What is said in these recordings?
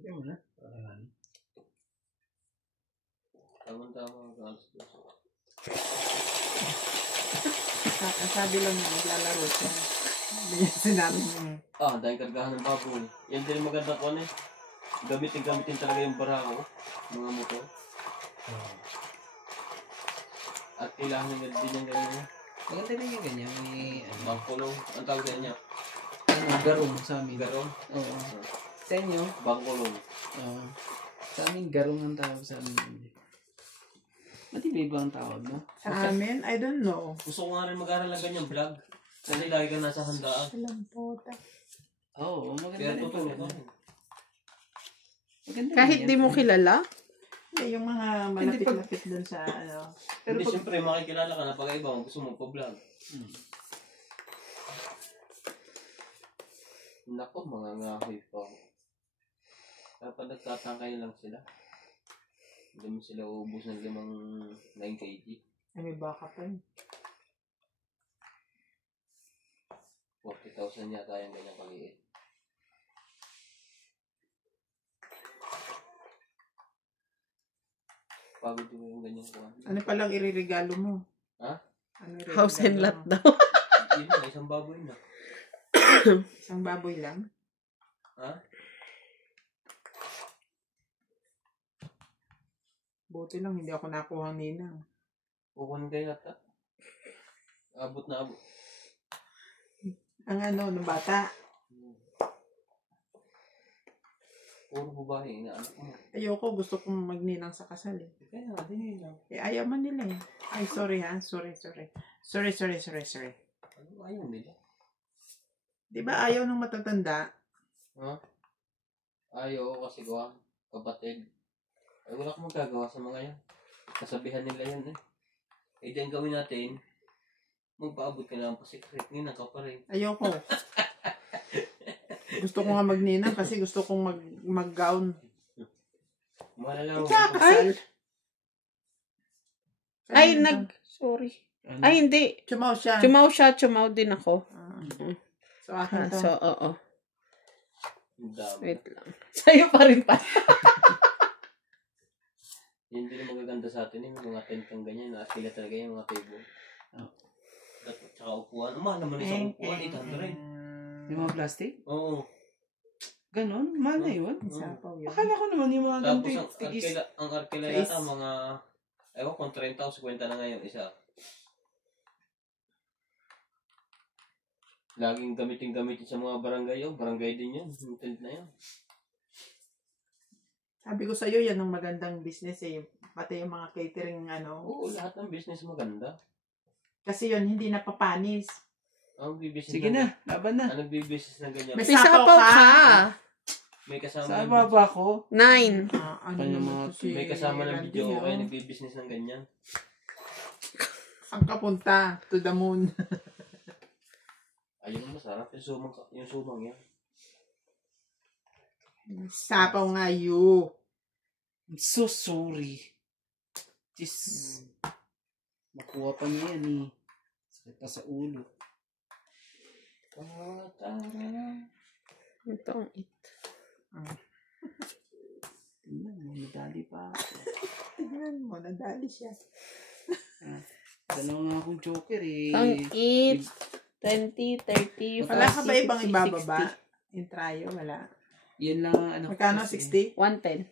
Sige mo na. Tama-tama. Sabi lang na maglalaro siya. Hindi niya sinabi niya. Dahil kargahan ng baboy. Yan din yung maganda ko eh. Gamitin talaga yung barako. Mga motor. At kailangan din yung ganyan. Maganda din yung ganyan. May Bangkulong. Ang tawag sa inyo? garong sa amin. Garong? Oo. Sa inyo? Bangkulong. Oo. Sa amin, garong ang tawag sa amin. Matibay ba ang tawag, no? Sa amin, I don't know. Gusto ko nga rin mag-aral ng ganyan vlog. Kasi lagi ka nasa handaan. Alam po. Oo, maganda Kaya rin po. totoo. Maganda Kahit rin di yan. mo kilala? Hindi, yung mga malapit-lapit dun sa ano. Pero siyempre makikilala ka na pag iba gusto mo pa-vlog. Nako, mga ngahoy pa. Dapat nagtatangkay lang sila. Hindi mo sila uubos ng 9 kg. Ay, may baka pa yun. 40,000 yata yung ganyan kaliit. Pagod yung ganyan kuhan. Ano palang iririgalo mo? Ha? Ano iririgalo House and lot mo? daw. Yun na, isang baboy na. Isang baboy lang? Ha? Buti lang, hindi ako nakuha ninang. Kukunin kayo yata. Abot na abot. Ang ano, ng bata. Puro babae, inaanak mo. Ayoko, gusto kong magninang sa kasal eh. Kaya nga, din lang. Ayaw man nila eh. Ay, sorry ha. Sorry. Ano ayaw nila? Di ba ayaw ng matatanda? Ha? Ayaw kasi gawa, kapatid. Ay, wala akong magagawa sa mga yan. Kasabihan nila yan eh. Eh, di ang gawin natin, magpaabot ka na ang pasikret. Ninang ka pa rin. Ayoko. Gusto ko nga magninang kasi gusto kong mag-gown. Malalaw. Kakasal. Ay, sorry. Ano? Ay, hindi. Chumaw siya. Chumaw siya, chumaw din ako. So, akin to. So, oo. Dami. Wait lang. Sa'yo pa rin pa. Hindi na magaganda sa atin yung mga tent kang ganyan. Nakakila talaga yung mga table. Dapat tsaka upuan. Mahal naman isang upuan, 800. Yung mga plastic? Oo. Ganon? Mahal na yun? Sapaw yun. Akala ko naman yung mga Tapos ganito. ang arkela yata mga, ewan kung 30 o 50 na ngayon isa. Laging gamitin sa mga barangay yun. Barangay din yun. Yung tent na yun. Sabi ko sa'yo, yan ang magandang business eh. Pati yung mga catering ano. Oo, lahat ng business maganda. Kasi yun, hindi napapanis. Ang business Sige na, laban na. Ang nagbibusiness ng ganyan. May May sapaw ka. May kasama Saan ng ba ako? 9. Ano Kanya naman mga- to si may kasama ng Randy, video oh. kaya nagbibusiness ng ganyan. Saan ka punta? To the moon. Ayun masarap yung sumang yan. Sapaw nga you. I'm so sorry. Just, makuha pa niya yan eh. Sakit pa sa ulo. Ito ang Tingnan mo, nadali pa ako. Tignan mo, nadali siya. Dalawa nga akong joker eh. Ang 8, 20, 30, 40, Wala ka ba ibang 50, ibababa? Yung tryo, wala. Yan lang ang ano ko Magkano? kasi. 60? 110.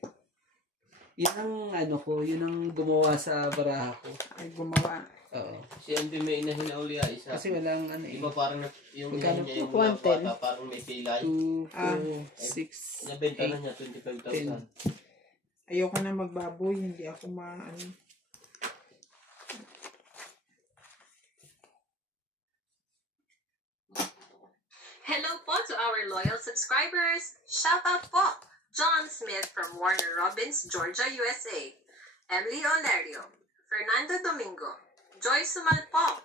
Yan ang ano ko, yun ang gumawa sa baraha ko. Ay, gumawa. Oo. Si MB may inahin na uli isa. Kasi walang ano eh. Iba parang yung Magkano inahin niya yung po? mga 110. bata, parang may pilay. 2, Ah. 4, 6, Nabenta na niya 25,000. Ayoko na magbaboy, hindi ako ano. Hello po to our loyal subscribers. Shout out po. John Smith from Warner Robins, Georgia, USA. Emily Olerio. Fernando Domingo. Joy Sumalpo.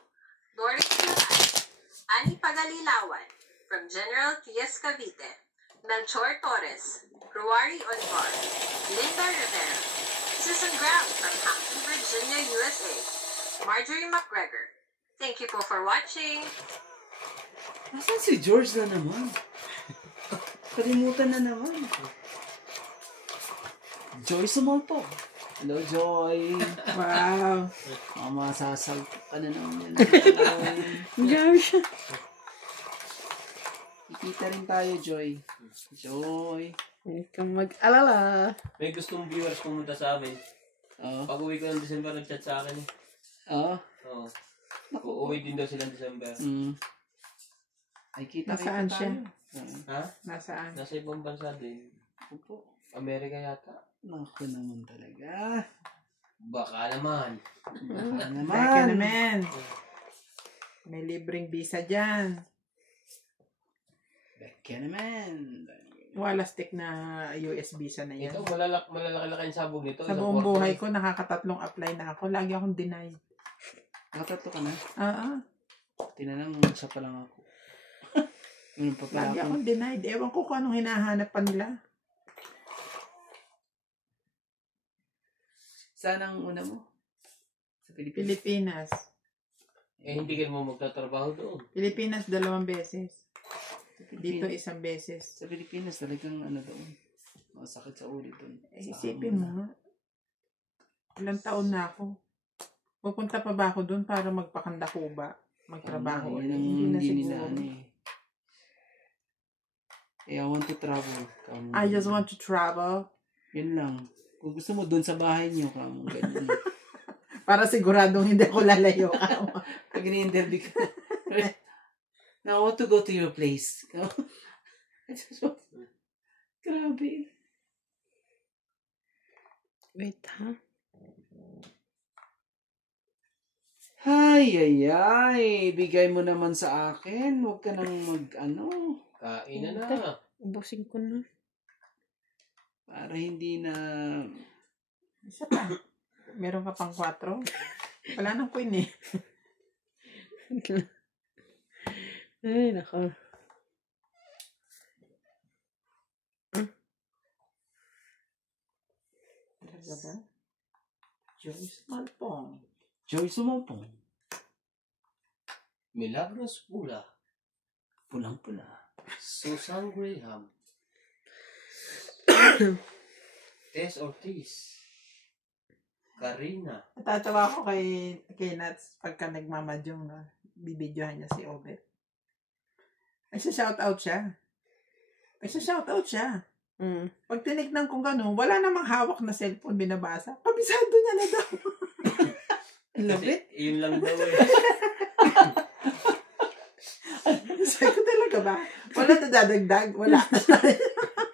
Doris Lahat. Ani Pagalilawan from General Trias Cavite. Melchor Torres. Ruari Olivar. Linda Rivera. Susan Graham from Hampton, Virginia, USA. Marjorie McGregor. Thank you po for watching. Nasaan si George na naman? Kalimutan na naman. Joy Sumolpong. Hello, Joy. Wow. Masasalto ka na naman yan, Joy. Diyan siya. Kikita rin tayo, Joy. Joy. Huwag kang mag-alala. May gustong viewers pumunta sa amin. Oo. Pag uwi ko ng December, nag-chat sa akin eh. Oo. Oo. Uuwi din daw sila ng December. Ay, kita Nasaan siya? Ha? Nasaan? Nasa ibang bansa din. Opo. Amerika yata. Naku naman talaga. Baka naman. Baka Baka naman. naman. May libreng visa dyan. Baka naman. Wala stick na US visa na yan. Ito, malalaki-laki yung sabog nito. Sa buong buhay ko, nakakatatlong apply na ako. Lagi akong denied. Nakatatlo ka na? Tinanang, Isa pa lang ako. Ganun pa pala lagi ako. akong denied. Ewan ko kung anong hinahanap pa nila. Saan ang una mo? Sa Pilipinas? Pilipinas. hindi ka mo magtatrabaho doon. Pilipinas 2 beses. Sa Dito Pilipinas, 1 beses. sa Pilipinas talagang ano doon. Masakit sa ulo doon. Isipin mo nga. Ilang taon na ako. Pupunta pa ba ako doon para magpakandakuba? Magtrabaho? Yun ang Hindi na hindi nila siguro. ano eh. I want to travel. I just want to travel. Yun lang. Kung gusto mo doon sa bahay niyo, kamo ganyan. Para siguradong hindi ako lalayo. Pag ini-interview ka. Now, I want to go to your place. Grabe. Wait, ha? Ay. Bigay mo naman sa akin. Huwag ka nang mag-ano. Kain na. Ubusin ko na. Para hindi na... Isa pa. Meron ka pang 4? Wala nang queen eh. Ay, nako. Talaga ba? Joyce Malpong. Joy Sumopong. Milagros Pula. Pulang-pula. Susan Graham. Tess Ortiz. Karina. Natatawa ako kay Nats pagka nagmamadyong na bibidyohan niya si Obet. Ay, shoutout siya. Pag tinignan kong gano'n, wala namang hawak na cellphone binabasa. Kabisado niya na daw. Labit. Yun lang daw eh. Sabi ko talaga ba? Wala na dadagdag. Wala.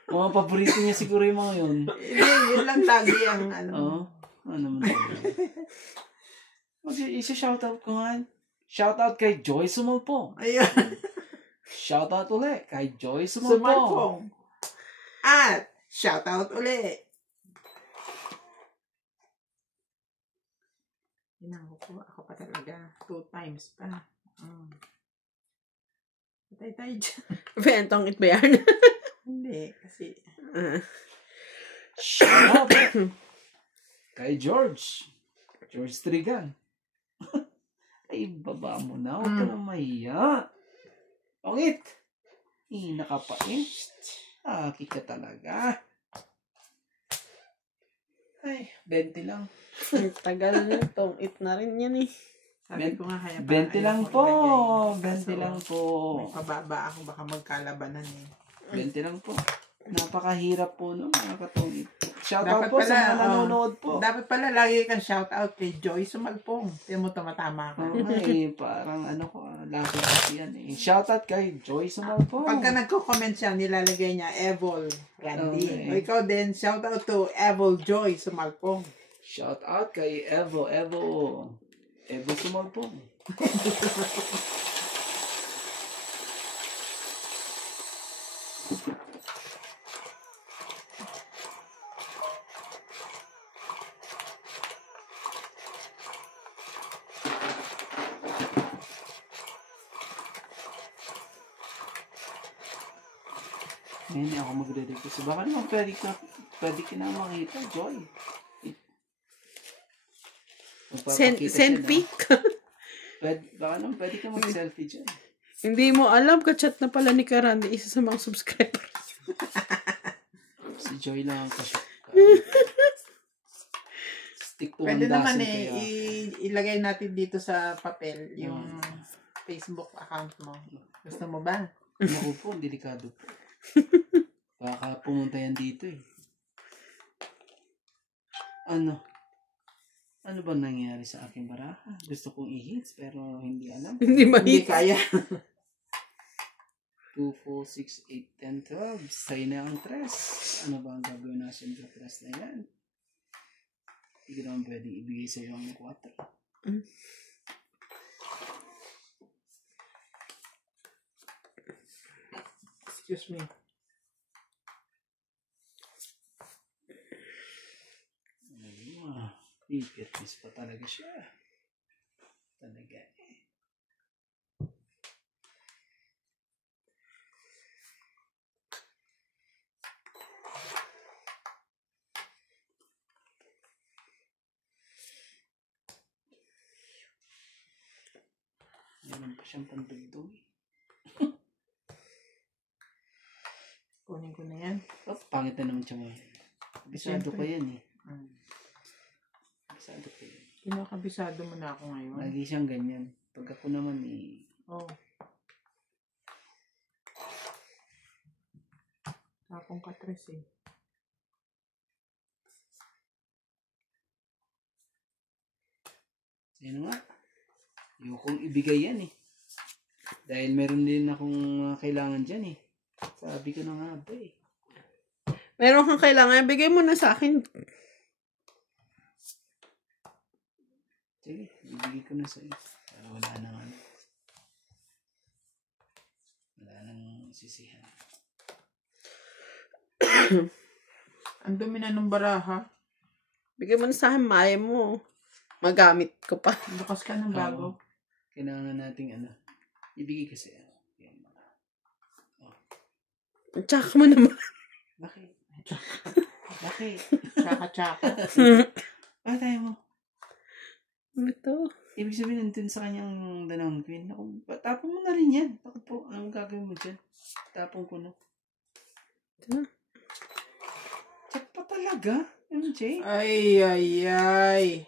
Mga paborito niya siguro yung mga yun. Hindi, yun lang lagi ang ano. Oo. Ano naman isa-shoutout ko nga. Shoutout kay Joy Sumulpong. Ayun. Shoutout ulit kay Joy Sumulpong. Sumalpong. At, shoutout uli. Inakuha ako pa talaga. 2 times pa. Patay tayo dyan. Bentong it ba yan? Hindi, kasi Shoutout kay George Trigan. Ay, baba mo na. Huwag ka nang mahiya. Pangit. Nakapait. Aki ka talaga. Ay, 20 lang. Ang tagal na. Tong it na rin yan eh. sabi ko nga kaya 20 lang po. 20 lang po. May pababa ako, baka magkalabanan eh. 20 lang po. Napakahirap po no, mga katungit. Shoutout Dapat po sa pala, mga nanonood po. Dapat pala lagi kang shoutout kay Joy Sumalpong. Tiyan mo tumatama ka. Ay, parang ano ko, lagi kasi yan eh. Shoutout kay Joy Sumalpong. Pagka nagko-comment siya, nilalagay niya Evil Randy. Okay. O ikaw din, shoutout to Evil Joy Sumalpong. Shoutout kay Evo Sumalpong. Ngayon ako magre-request. Baka naman pwede ka na makita, Joy. Send pic. Baka naman pwede ka mag-selfie dyan. Hindi mo alam, kachat na pala ni Karandi, isa sa mga subscribers. Si Joy lang ang kasya. Pwede naman kaya. ilagay natin dito sa papel yung Facebook account mo. Gusto mo ba? Naku po, delikado po. Baka pumunta yan dito eh. Ano ba nangyari sa aking baraha? Gusto kong i-hits pero hindi alam. Hindi Hindi mahit. kaya. 2, 4, 6, 8, 10, 12. Sa'yo na ang 3. Ano ba ang gagawin natin sa 3 na yan? Hindi ko naman pwedeng ibigay sa'yo ang 4. Excuse me. Ipirtis pa talaga siya. Talaga eh. Meron pa siyang pandugtong eh. Kunin ko na yan. Oh, pangit na naman siya ngayon. Kabisado ko yan eh. Kabisado ko yan. Kinakabisado mo na ako ngayon. Lagi siyang ganyan. Pag ako naman eh. Oh. Tapong katres eh. Yan nga. Ayokong ibigay yan eh. Dahil meron din akong kailangan dyan eh. Sabi ko na nga ba eh. Meron kang kailangan, bigay mo na sa akin. Sige, ibigay ko na sa iyo. Pero wala nang ano. Wala nang sisihan. Ang dumi na ng baraha. Bigay mo na sa akin, maya mo. Magamit ko pa. Bukas ka ng bago. Kailangan nating ano. Ibigay kasi ano. Yan. Tsaka mo naman. Bakit? Bakit? Tsaka-tsaka. Bakit tayo mo? Ano to? Ibig sabihin nandun sa kanyang Danang Queen. Ako, tapon mo na rin yan. Bakit po? Anong gagawin mo dyan? Tapon ko na. Check pa talaga. MJ. Ay, ay, ay.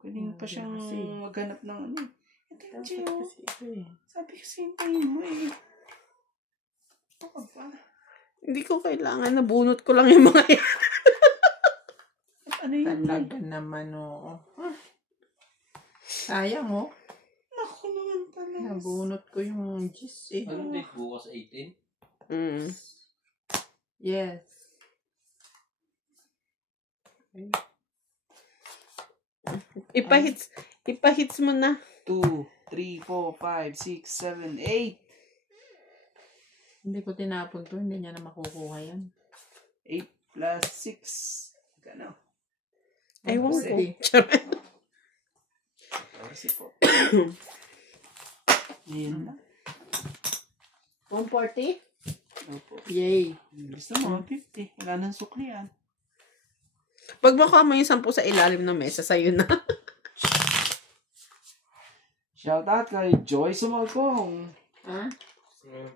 Galing pa siyang maghanap ng ano. Ito yung MJ, oh. Kasi ito eh. Sabi kasi hintayin mo eh. Ito ka pa. Hindi ko kailangan. Nabunot ko lang yung mga yan. Ano yun? Talaga naman oo. Sayang oh. Naku naman pala. Nabunot ko yung gis eh. Anong date bukas? 18? Yes. Ipahits mo na. 2, 3, 4, 5, 6, 7, 8. Hindi ko tinapon to. Hindi niya na makukuha yan. 8 plus 6. Gano? Ewan ko. 14 po. Ngayon na. 140? Opo. Yay. Gusto mo, 50. Wala nang suklian. Pag baka mo yung 10 sa ilalim ng mesa, sa'yo na. Shoutout kay Joyce Malcong. Ha?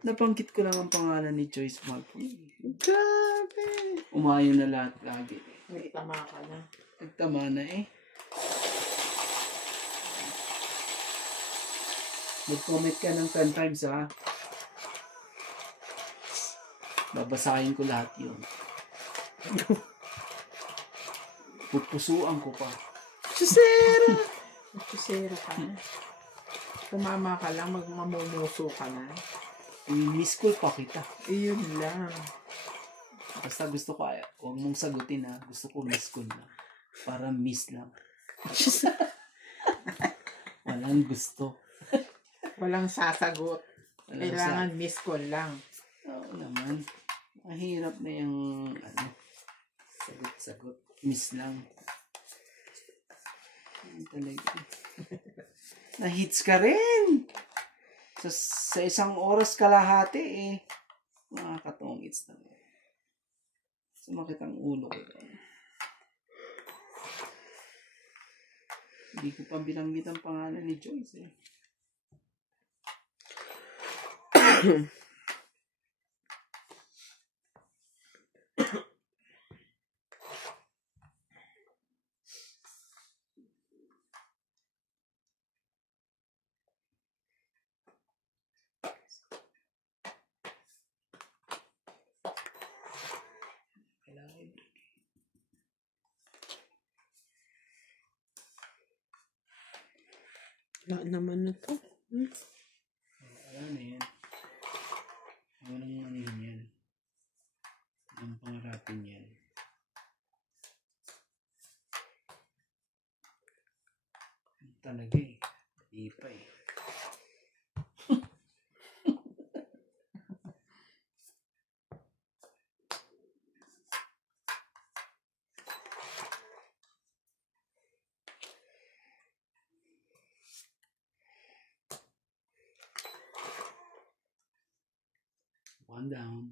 Nabanggit ko lang ang pangalan ni Joyce Malcong. Grabe. Umayo na lahat lagi. Nagtama ka na. Nagtama na eh. Mag-comment ka ng 10 times ha. Babasahin ko lahat yun. Pupusuan ko pa. Susera. Kusero ka na. Tumama ka lang, mamumuso ka na. I-miss call pa kita. Iyon lang. Basta gusto ko, huwag mong sagutin ha. Gusto ko miss call lang. Para miss lang. Walang gusto. Walang sasagot. Walang Kailangan miss call lang. Oo naman. Mahirap na yung sagot-sagot. Miss lang. Talaga. Na-hits ka rin. Sa isang oras kalahati eh. Nakakatongits na. Sumakit ang ulo ko. Hindi ko pa binanggit ang pangalan ni Joyce eh. Wala naman na to. Wala na yan. Walang ano yan. Ang pangarapin yan. Talaga eh. Di pa eh. One down.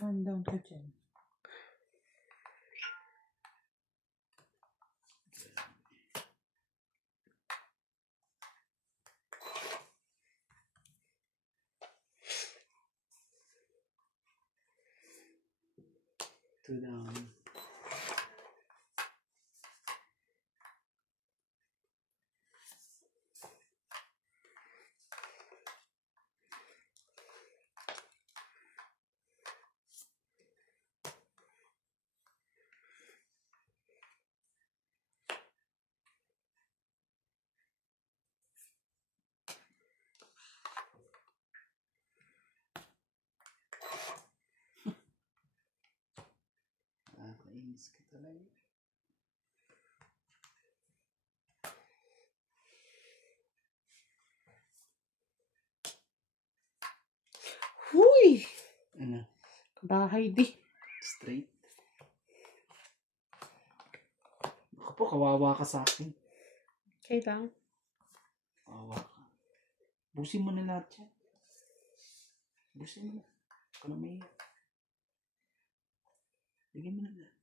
One down ka dyan. Two down. Nakakainis ka talaga. Huy! Ano? Bahay di. Straight. Ako po, kawawa ka sa akin. Okay lang. Kawawa ka. Busin mo na lahat yan. Busin mo na. Ako na may bigyan mo na lahat.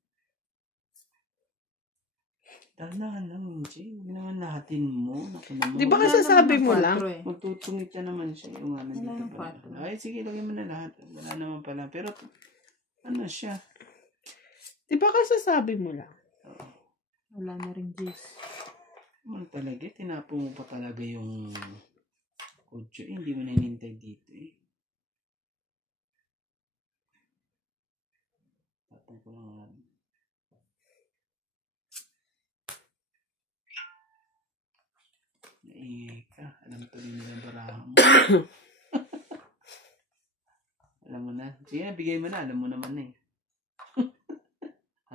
Dahan-dahan lang, Minchi. Huwag naman lahatin mo. Naku naman. Di ba Wala kasi sabi naman mo ng lang? 4 eh. Magtutungit ka naman siya. Yung ano Wala dito ng pala. patro. Ay, sige, lagyan mo na lahat. Wala naman pala. Pero, ano siya? Di ba kasi sabi mo lang? Wala na rin G's. Ano talaga? Tinapo mo pa talaga yung kotse. Hindi mo na hinintay dito eh. Tapong ko lang nga. Naingay ka. Alam tuloy nila yung barahan mo. Alam mo na. Sige na, bigay mo na. Alam mo naman na eh.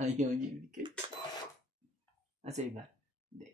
Ayaw niya ibigay. Nasa iba? Hindi.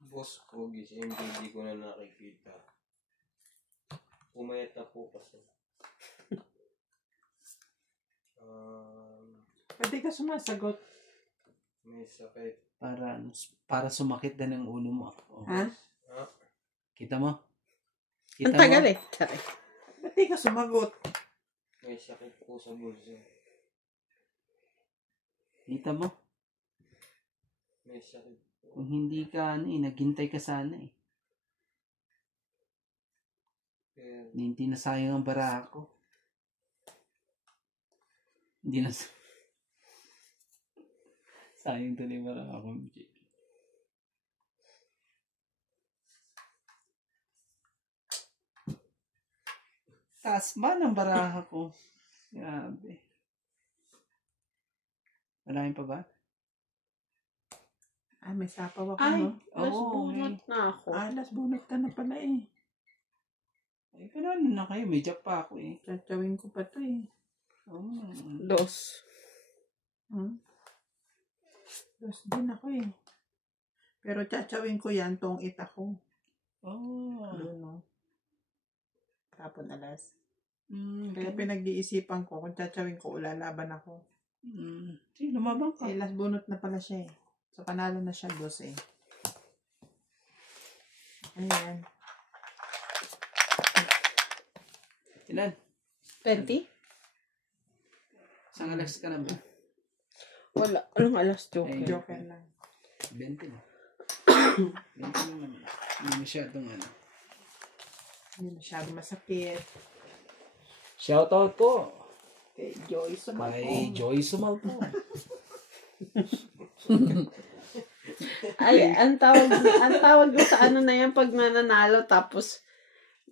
Boss ko, gising, hindi ko na nakikita. Pumayat na po kasi. Pwede ka sumasagot. May sakit. Para sumakit din ang ulo mo. Oh. Ha? Ha? Kita mo? Ang tagal eh. Sorry. Ba't di ka sumagot? May sakit po sa bulsa. Kita mo? May sakit po. Kung hindi ka, naghintay ka sana eh. Pero, Hindi na sayang ang baraha ko. Hindi na sayang tuloy yung baraha ko. Taas ba ng baraha ko? Grabe. Malaking pa ba? Ah, may sapaw ako, Ay, no? mas Oo, bunot na ako. Ah, last bonnet ka na pala eh. Ay, pero ano na kayo? May jack pa ako eh. Tsatawin ko pa to eh. Oh. Dos. Hmm? Dos din ako eh. Pero tsatawin ko yan, tong it ako. Oh. Doon, no? Tapon alas. Mm, Kaya pinag-iisipan ko, kung tsatawin ko, ulalaban ako. Sige, lumabang ka. Eh, last bonnet na pala siya eh. So, panalo na siya, dos eh. Ayan. Ilan? 20? Isang alas ka na ba? Wala. Anong alas joke? Ay, Joker lang. 20 na. 20 naman. Hindi masyadong ano. Hindi masyado masakit. Shoutout po Kay Joyce Sumal. kay Joy Sumal po. Ay, ang tawag doon sa ano na yan pag mananalo tapos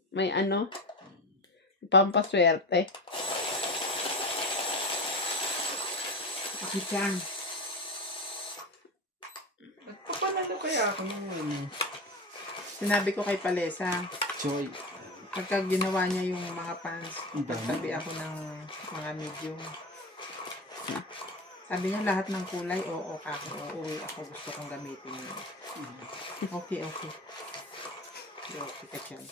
may ano, pampaswerte. Pakichan. Nagpapanalo kaya ako ng ano? Sinabi ko kay Palesa, Joy. pagka ginawa niya yung mga pants, Ang dami. pagtabi ako ng mga medium. Sabi niya lahat ng kulay, oo, kako. Uuwi ako, gusto kong gamitin yun. Okay. Okay ka dyan.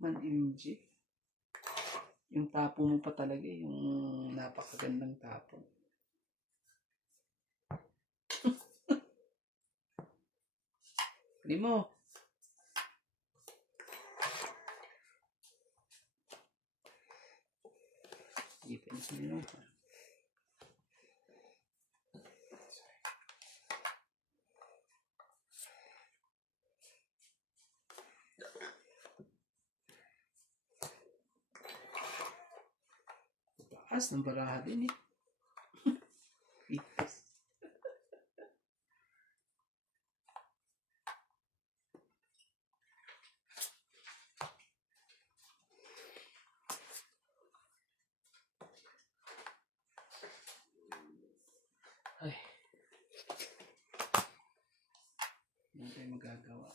Man MG. Yung tapo mo pa talaga, yung napakagandang tapo. Hindi mo. Ipin sa inyo. Taas ng baraha din eh. Itas. Ay. Ano tayo magagawa?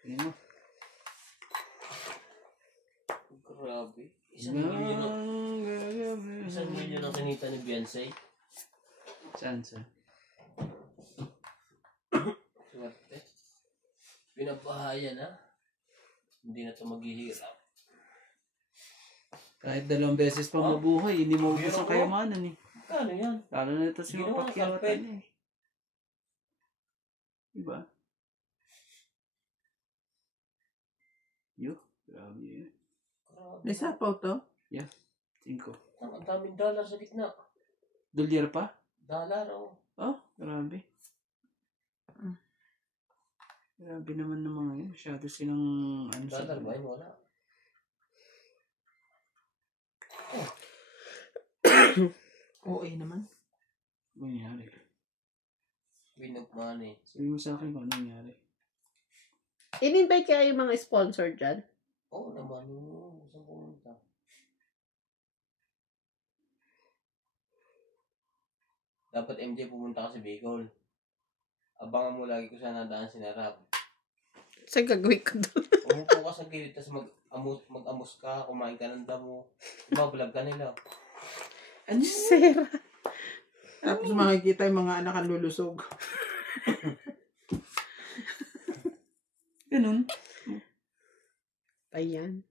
Tingnan mo. Grabe. 1 milyon ang kinita ni Beyonce. Saan sa? Swerte. Pinabahayan na. Hindi na ito maghihirap. Kahit 2 beses pa mabuhay, hindi mo ubus ang Pero, kayamanan eh. Kano yan? Lalo na ito si Ginawa ng Mapakyawatan carpet. eh. Diba? Yo, grabe yun. Grabe. May sapaw to? 5. Ang daming dollar sa gitna. Dolyar pa? Dollar, oh. Oh, grabe. Grabe naman ng mga yun. Masyado silang ano sa Dollar ba yun? Wala. OA naman. Ano nangyari? Win of money. Sabi mo sa akin kung ano nangyari. In-invite kaya yung mga sponsor dyan? Oo naman. Saan pumunta? Dapat MJ pumunta ka sa Bicol. Abangan mo lagi ko sana daan si Narab. Saan gagawin ko doon? Umupo ka sa gilid, tapos mag-amos ka, kumain ka ng damo. Ibablog ka nila. Ano? Sera. Tapos makikita yung mga anak ang lulusog. Ganun. Ayan.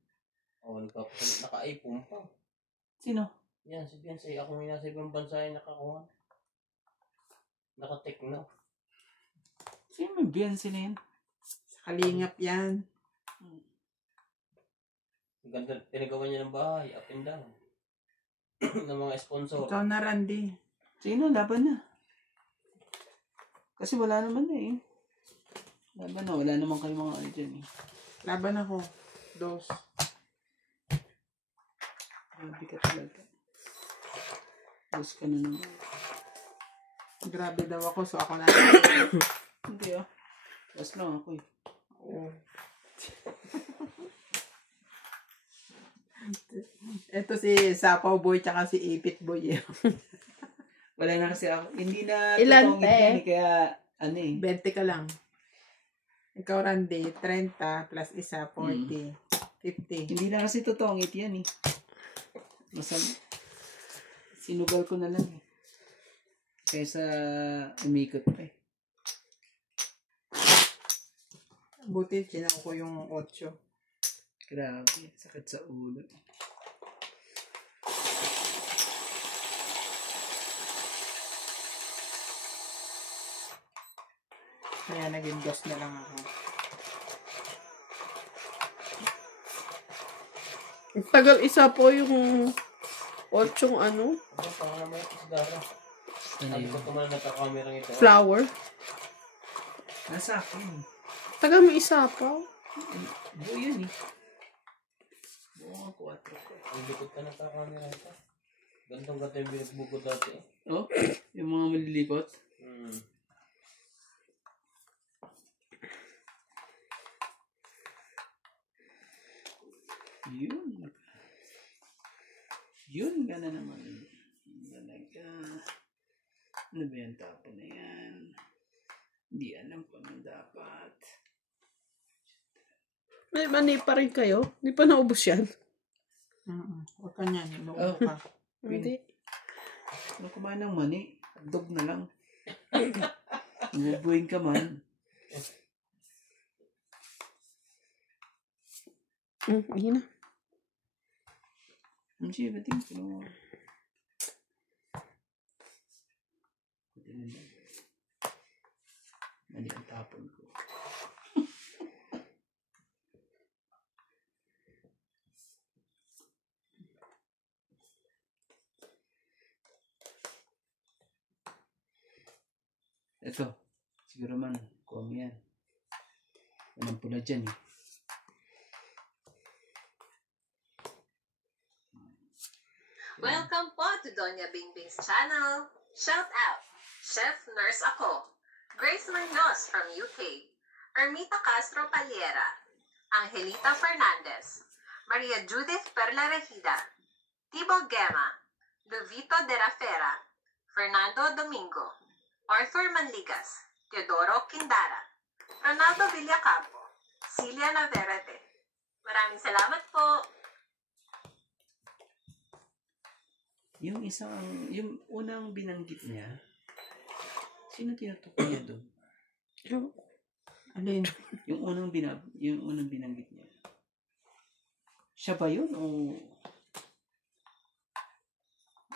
Oo, naka-iPhone pa. Sino? Yan, si Beyonce. Ako may nasa ibang bansa yung nakakuha. Naka-Tecno. Sino may Beyonce na yun? Sa kalingap yan. Ang ganda, tinagawa niya ng bahay, up and down. ng mga sponsor. Ikaw na, Randy. Sino? Laban na. Kasi wala naman na eh. Laban na. Wala naman kayo mga ano dyan eh. Laban ako. 2. Grabe ka talaga. Bus ka na naman. Grabe daw ako, so ako na. Hindi ah. Bus lang ako eh. Oo. Ito si Sapaw Boy tsaka si Ipit Boy. Eh. Wala na kasi ako. Hindi na Ilan, totoong te? itlog eh, kaya ano eh. 20 ka lang. Ikaw, Randy, 30 plus isa, 40. 50. Hindi na kasi totoong it yan eh. Sinugal ko na lang eh. Kaysa umikot pa eh. Buti, tinaw ko yung 8. Grabe, sakit sa ulo. Kaya naging dos na lang ako. Tagal isa po yung 8 ano, Ano, parang naman yung sigara. Ano Sabi ko yun? tumalan na kamera ito. flower. Nasa akin. Tagal may isa pa. Buo yun eh. Buo nga 4 ko. Ang likod ka na kamera ito. Gantong-ganto yung binagbukod dati. Oh, yung mga malilipot. Yun. Yun ka na naman. Talaga. Ano ba yung tapo na yan? Hindi alam kung ano dapat. May mani pa rin kayo? Hindi pa naubos yan? Huwag ka niyan. Inuubo ka. Hindi. Ano kumain ng mani? Hotdog na lang. Bubuin ka man. Ayun na. Ang siya, bating ko. Mali ang tapon ko. Ito. Siguro man, kuha mo yan. Anong pula dyan eh. Welcome po to Doña Bingbing's channel. Shout out, Chef Nurse Ako, Grace Munoz from UK, Ermita Castro Paliera, Angelita Fernandez, Maria Judith Perla Regida, Tibo Gema, Luvito de Rafera, Fernando Domingo, Arthur Manligas, Teodoro Quindara, Ronaldo Villacampo, Celia Navarrete. Maraming salamat po. Yung unang binanggit niya, sino tinutukoy niya doon? Alin? Yung unang binanggit niya. Siya ba yun o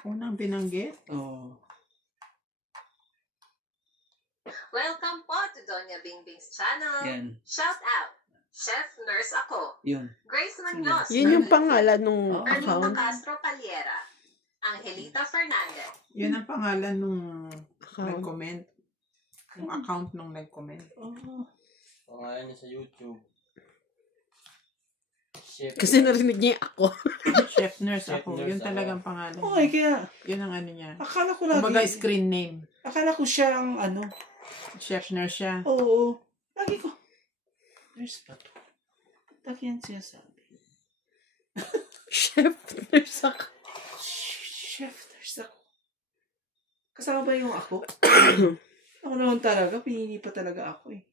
Unang binanggit? Welcome po to Doña Bingbing's channel. Yan. Shout out, Chef Nurse Ako, Yun. Grace Munoz, Yun yung pangalan nung Ermita account. Castro Paliera, Angelita Fernandez. Yun ang pangalan nung Account. nag-comment. Yung account nung nag-comment. Pangalan niya sa YouTube. Chef. Kasi narinig niya yung ako. Chef Nurse Chef ako. Nurse Yun ako. talagang pangalan. Okay, kaya Yun ang ano niya. akala ko lagi. Kumbaga screen name. Akala ko siya ang ano. Chef Nurse siya. Oo. Lagi ko. Nurse pa to. Lagi yan siya sabi. Chef nurse ako. Chef, nurse ako. Kasama ba yung ako? Ako naman talaga. Pinili pa talaga ako eh.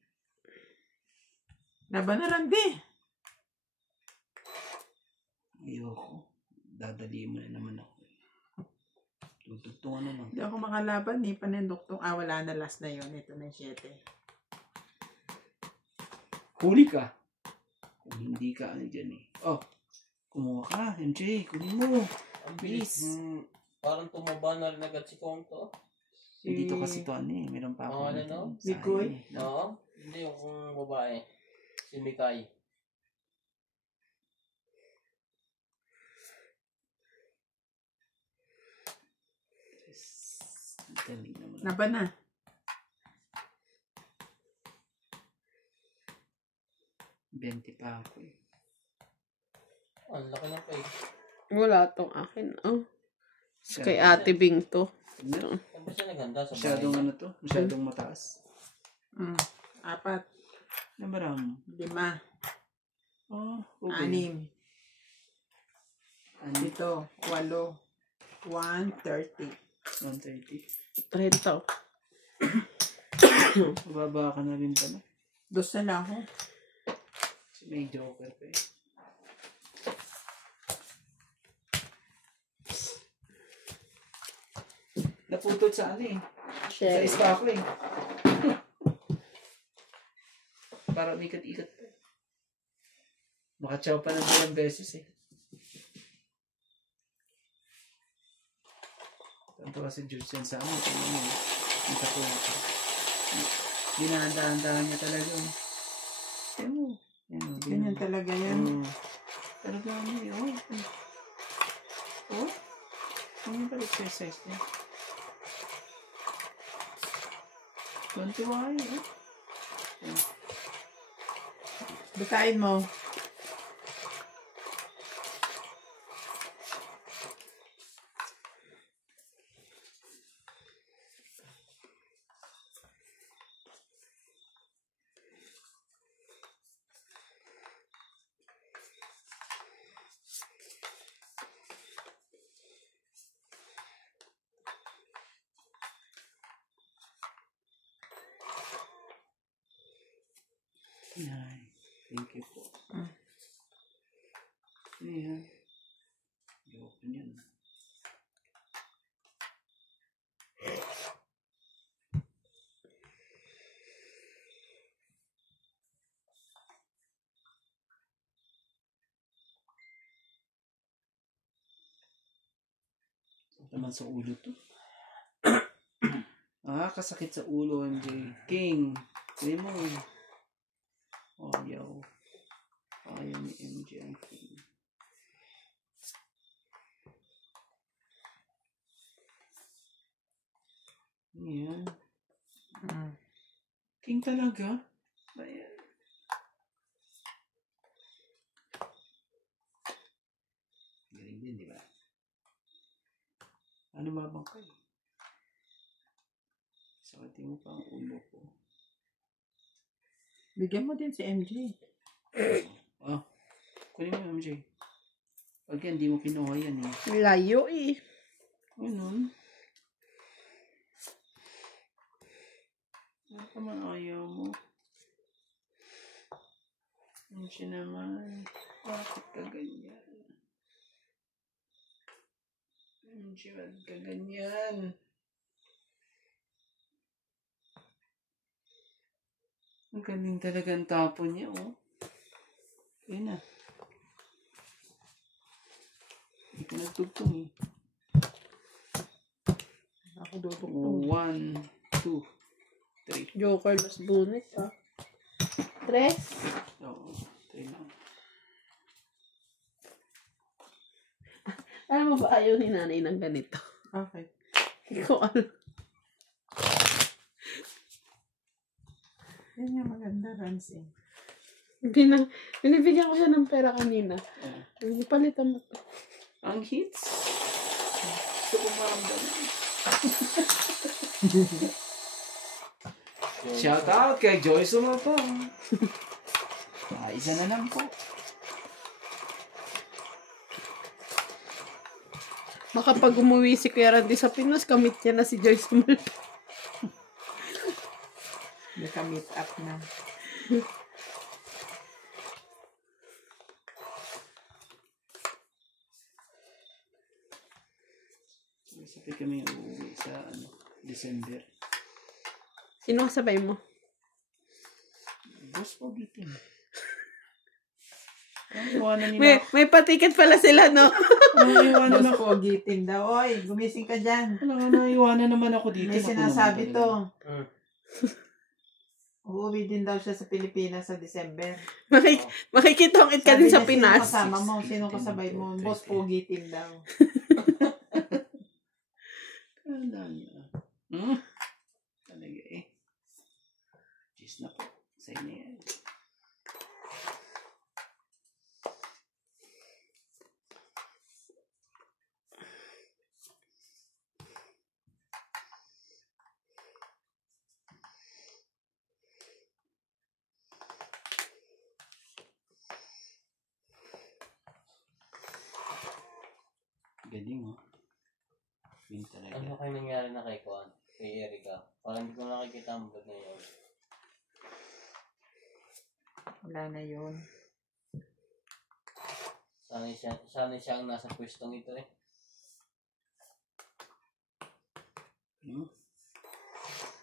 Laban na Randy. Ayoko. Dadali mo na naman ako. Tutugtungan na lang. Hindi ako makalaban. Ni panendoktong. Wala na. Last na yun. Ito na yung 7. Huli ka. Kung hindi ka, ano dyan eh. Oh, kumuha ka. MJ, kunin mo. Ang bilis. Parang tumaba na rin agad si Kong to. Dito kasi to ano eh. Meron pa ako. Ano, no? Bigoy? Oo. Hindi yung babae. Si Mikay. Dali naman. Laban na. Bente pa ako eh. Ang laki ng kay. Wala tong akin. Kay Ate Bing to. Ano? Saan ba siya naghanda sa bahay? Masyadong ano to? Masyadong mataas. 4. Ano ba ram? 5. Oh, okay. 6. Dito. 8. 130. 130. Ito. Mababa ka na rin pala. Dos na lang ako. Kasi may joker pa eh. Naputol sa ano eh. Sa Share. stockling. Para umikat-ikat pa. Makachaw pa ng ilang beses eh. Tanto kasi George yan sa amin. Kaya naman, yung katulad ko. Dinadahan-dahan niya talaga. Kaya mo. Ganyan talaga yan. Talaga ano eh. Oh. Ano yung pag-exercise niya? 21 eh. Basahin mo. Ay, thank you po. Ayan. I-open yan. Naman sa ulo to. Kasakit sa ulo, MJ. King. Lemon. Ayaw. Ayaw ni MJ ang King. Ayan. King talaga? Ayan. Galing din, di ba? Ano ba bang kayo? Sakitin mo pa ang ulo ko. Bigyan mo din si MJ. Kunin mo MJ. Pag yan, di mo kinuha yan eh. Layo eh. Ganun. Ano ka man ayaw mo? MJ naman. Bakit ka ganyan? MJ, bakit ka ganyan? Ang galing talaga ang tapon niya, oh. Ayun na. Hindi ko nagtugtong eh. Ako dudugtong. 1, 2, 3. Joker los bonus ah. 3. Oo, 3 lang. Alam mo ba ayaw ni nanay ng ganito? Okay. Hindi ko alam. Yan yung maganda, Ramsey. Binibigyan ko siya ng pera kanina. Hindi palitan mo to. Ang hits. Gusto ko maramdaman. Shout out kay Joyce Umapang. Isa na lang po. Baka pag umuwi si Kuya Randy sa Pinas, kamit niya na si Joyce Umapang. Naka-meet up na. Sabi kami uuwi sa December. Sino kasabay mo? Boss po bitin. Iwanan nila. May patiket pala sila, no? Iwanan Boss ako. Pogi team daw. Oy, gumising ka dyan. Iwanan naman ako dito. May sinasabi to. Hmm. Uuwi din daw siya sa Pilipinas sa December. Makikitongit ka din sa Sabi niya, Pinas. Sino kasama mo? Sino kasabay mo? Boss Pogi team daw. Talaga eh. Cheers na po. Sa inyo yan. Galing oh. Yun talaga. Ano kayo nangyari na kay Kuan? kay Erica. Parang hindi ko nakikita ang vlog ngayon. Wala na yun. Sanay siya ang nasa pwestong ito eh.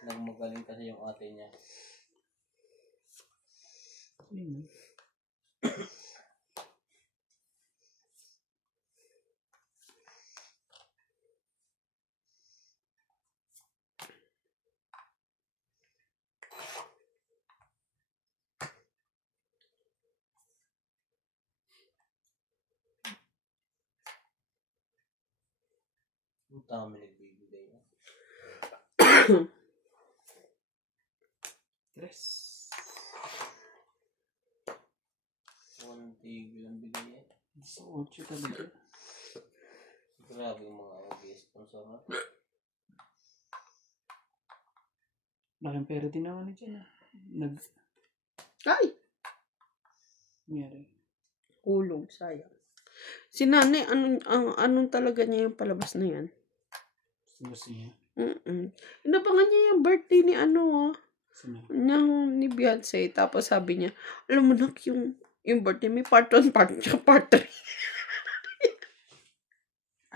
Nagmagaling kasi yung ate niya. Ang dami nagbibigay. Tres. One tigil ang bigay eh. So, 8 talaga. Grabe yung mga mag-sponsor na. Laking pera din naman dyan ah. Ay! Nangyari. Kulog, sayang. Si nanay, anong talaga niya yung palabas na yan? Gusto niya. Inabangan niya yung birthday ni Sino? ni Beyonce. Tapos sabi niya, alam mo nak, yung birthday may part 1, part 2, part 3.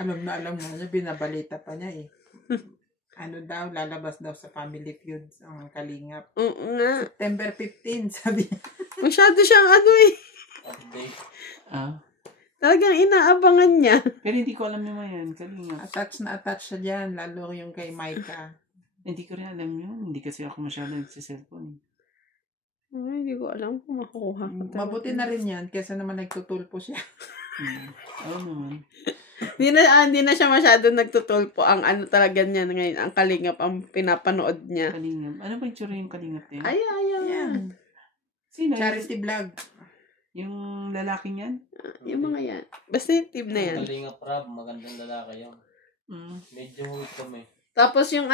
Alam na niya, binabalita pa niya eh. Ano daw, lalabas daw sa Family Feuds ang Kalingap. Oo nga. September 15, sabi niya. Masyado siyang Update. Talagang inaabangan niya. Pero hindi ko alam yung mga yan. Kalinga. Attach na attach siya dyan, lalo yung kay Micah. Hindi ko rin alam yun. Hindi kasi ako masyado nagsiselfone. Hindi ko alam kung makukuha ko. Mabuti na rin yan, kesa naman nagtutulpo siya. Oo naman. Hindi na siya masyado nagtutulpo. Ang talaga niya ngayon, ang Kalingap, ang pinapanood niya. Kalingap. Ano ba yung tsura yung Kalingap niya? Ayan. Sino? Charity vlog. Yung lalaking yan? Yung mga yan. Basta yung team na yan. Kalingap Rab, magandang lalaki yun. Medyo huwit kami. Tapos yung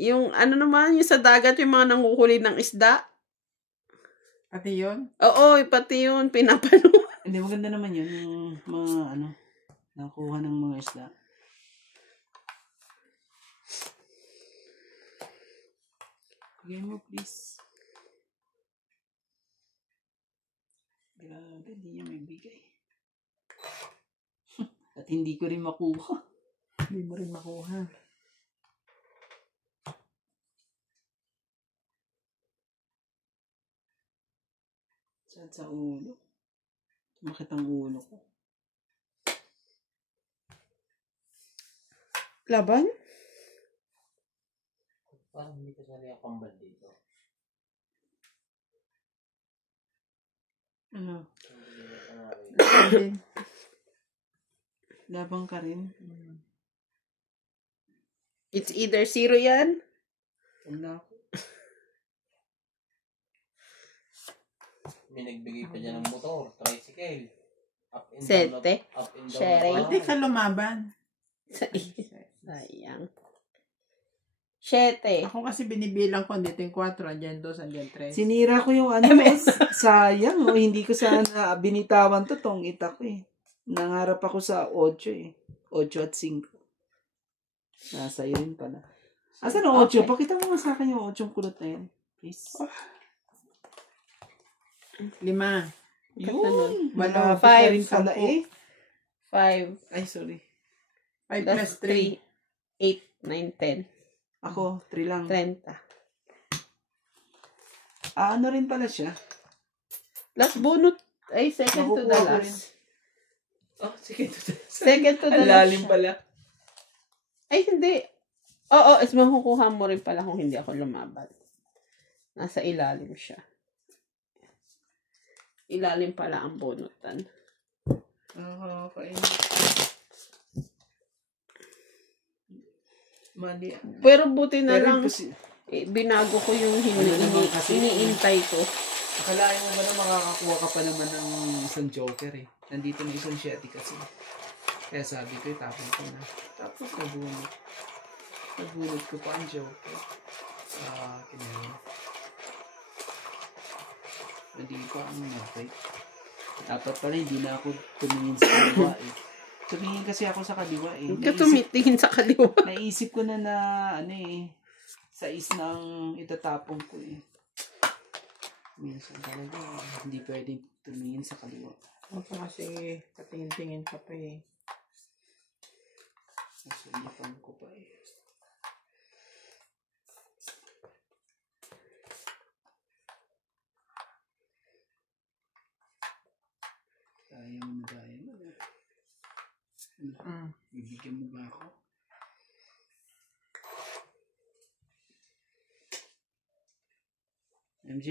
yung naman, yung sa dagat, yung mga nanguhuli ng isda. Pati yun? Oo, pati yun, pinapanood. Hindi, maganda naman yun. Yung mga nakuha ng mga isda. Bigay mo, please. Grabe, hindi niya may bigay. At hindi ko rin makuha. Hindi mo rin makuha. Saan sa ulo? Sumakit ang ulo ko. Laban? Parang hindi ko sali ang pambal dito. Ano? Labang ka rin? It's either 0 yan. Wala ako. May nagbigay pa dyan ng motor, tricycle. Up and Sete. down. Up and down. Sharing. Hindi ka lumaban. Sayang. 7. Ako kasi binibilang ko, dito yung 4, andyan 2, andyan 3. Sinira ko yung sayang. Hindi ko sana binitawan to tong ita ko eh. Nangarap ako sa 8 eh. 8 at 5. Nasa iyo rin pala. Asan ang 8? Pakita mo nga sa akin yung 8 kulot na yan. Please. 5. Yun. Wala, 5 rin pala eh. 5. Ay, sorry. 5 plus 3. 8, 9, 10. Ako, 3 lang. 30. Ano rin pala siya? Last bunot. Ay, second to the Makukuha ko rin. last. Oh, sige. Second to the Ang last. lalim pala. Ay, hindi. Oo, is makukuha mo rin pala kung hindi ako lumaban. Nasa ilalim siya. Ilalim pala ang bunutan. Kain. Mali. Pero buti na Pero lang, kasi, binago ko yung iniintay ko. akalain mo ba na makakakuha ka pa naman ng isang joker eh. Nandito na isang shetty kasi. Kaya sabi ko, tapon ko na. Tapos nabunot. Nabunot ko pa ang joker. Kinahin. Hindi pa ang nabay. Dapat pala hindi na ako tumingin sa iba eh. Tumingin kasi ako sa kaliwa eh. Huwag ka tumitingin sa kaliwa. Naisip ko na ano eh, sais ng itatapong ko eh. Minsan talaga, hindi pwedeng tumingin sa kaliwa. Huwag ka kasi patingin-tingin ka pa eh. Nasulipan ko pa eh. Daya mo na. Bibigyan mo ba ako? MJ!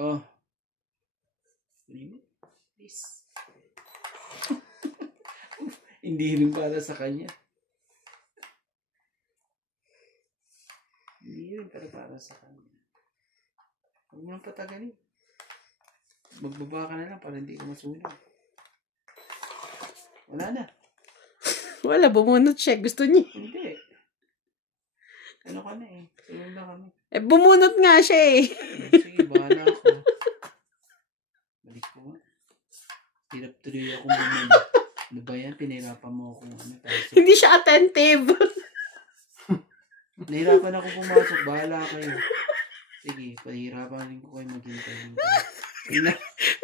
Oh. Please. Hindi rin para sa kanya. Hindi rin para sa kanya. Huwag mo lang patagalin. Magbaba ka na lang para hindi ka masunog. Wala na. Wala, bumunot siya. Gusto niya. Hindi. Ano ka na eh. Sunod na kami. Eh, bumunot nga siya eh. Sige, bahala ako. Balik ko nga. Hirap tuloy akong bumunod. Ano ba yan? Pinahirapan mo akong ano. Hindi siya attentive. Nahirapan ako pumasok. Bahala kayo. Sige, pahirapan rin ko kayo maghintay.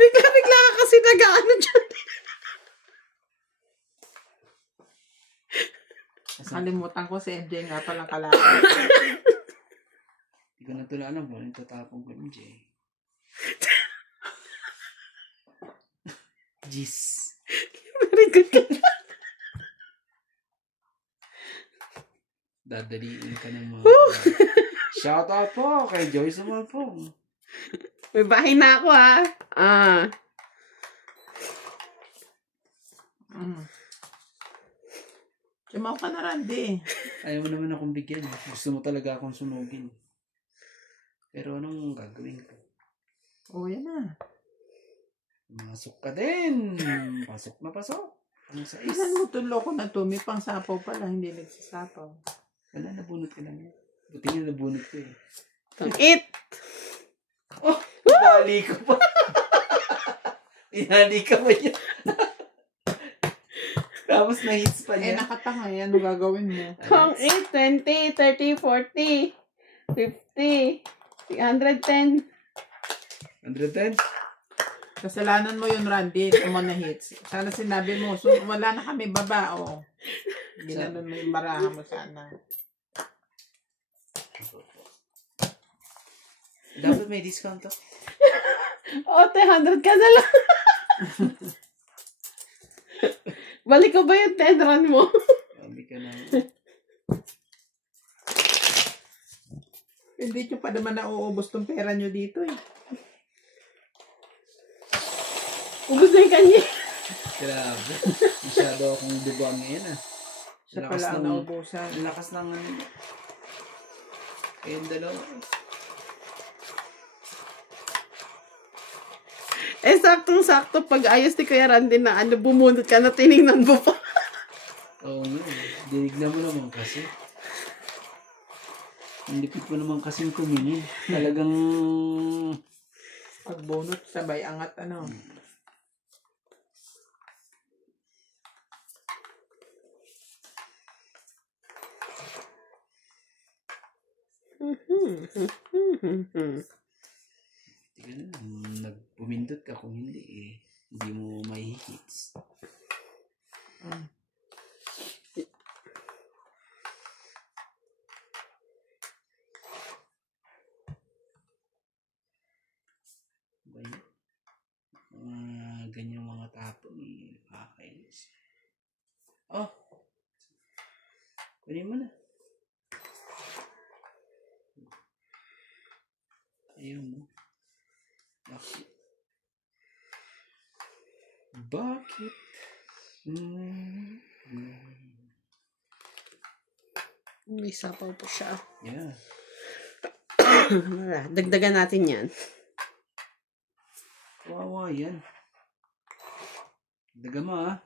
Bigla ka kasi nag-ano dyan. Kalimutan ko si MJ nga palang kalaki. Hindi ko na ito alam kung anong tatapong ko MJ. Jeez. Very good ka. Dadaliin ka ng mga... Shoutout po kay Joyce naman po. May bahay na ako ha. Sumaw ka na, Randy. Ayaw mo naman akong bigyan. Gusto mo talaga akong sunugin. Pero anong gagawin ko? Oo, yan na. Masok ka din. Pasok na pasok. Ang sais. Ilan mo tulo ko na to? May pang sapaw pala, hindi nagsasapaw. Wala, nabunot ka lang yan. Buti nga nabunot ko eh. It. Oh, inali ka pa. Inali ka pa yan. Tapos na-hits pa Eh, niya. nakatanga yan. Ano gagawin mo? Kung 8, 20, 30, 40, 50, 110. 110? Kasalanan mo yun, Randy. Kung na hits. Sana sinabi mo, wala na kami baba, oh. Ginanon mo yung baraha mo sana. Dapat may discount to. O, 100 ka na lang. Balik ko ba yung 10 run mo? Sabi ka na. Hindi nyo pa naman nauubos tong pera nyo dito eh. Ubus na yung kanya. Grabe. Masyado akong dubuan ngayon ah. Siya pala ang naubusan. Ang lakas ng ano. Kayong dalawa. Eh, saktong-sakto pag ayos ni Kuya Randy na bumunot ka na tinignan mo pa. Oo nga. Dinignan mo naman kasi. Ang lipit mo naman kasing tumingin. Talagang... Pagbunot, sabay angat ano. Tika na lang. Nagpumindot ka kung hindi eh. Hindi mo may hits. Ba yun? Ganyang mga tapon eh. Nakakainis. Oh! Kunin mo na. Ayaw mo. Bakit? Bakit? May sapaw po siya. Yeah. Dagdagan natin yan. Kawawa yan. Daga mo ah.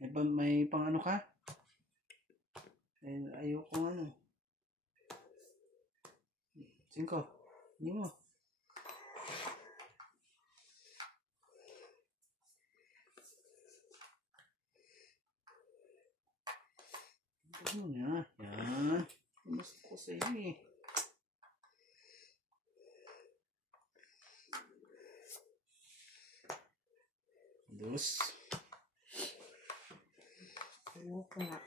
May pang ano ka? Ayoko ano. 5. Hindi mo. mo na. Yan. Gusto ko sa iyo eh. Dos. Ayoko nga.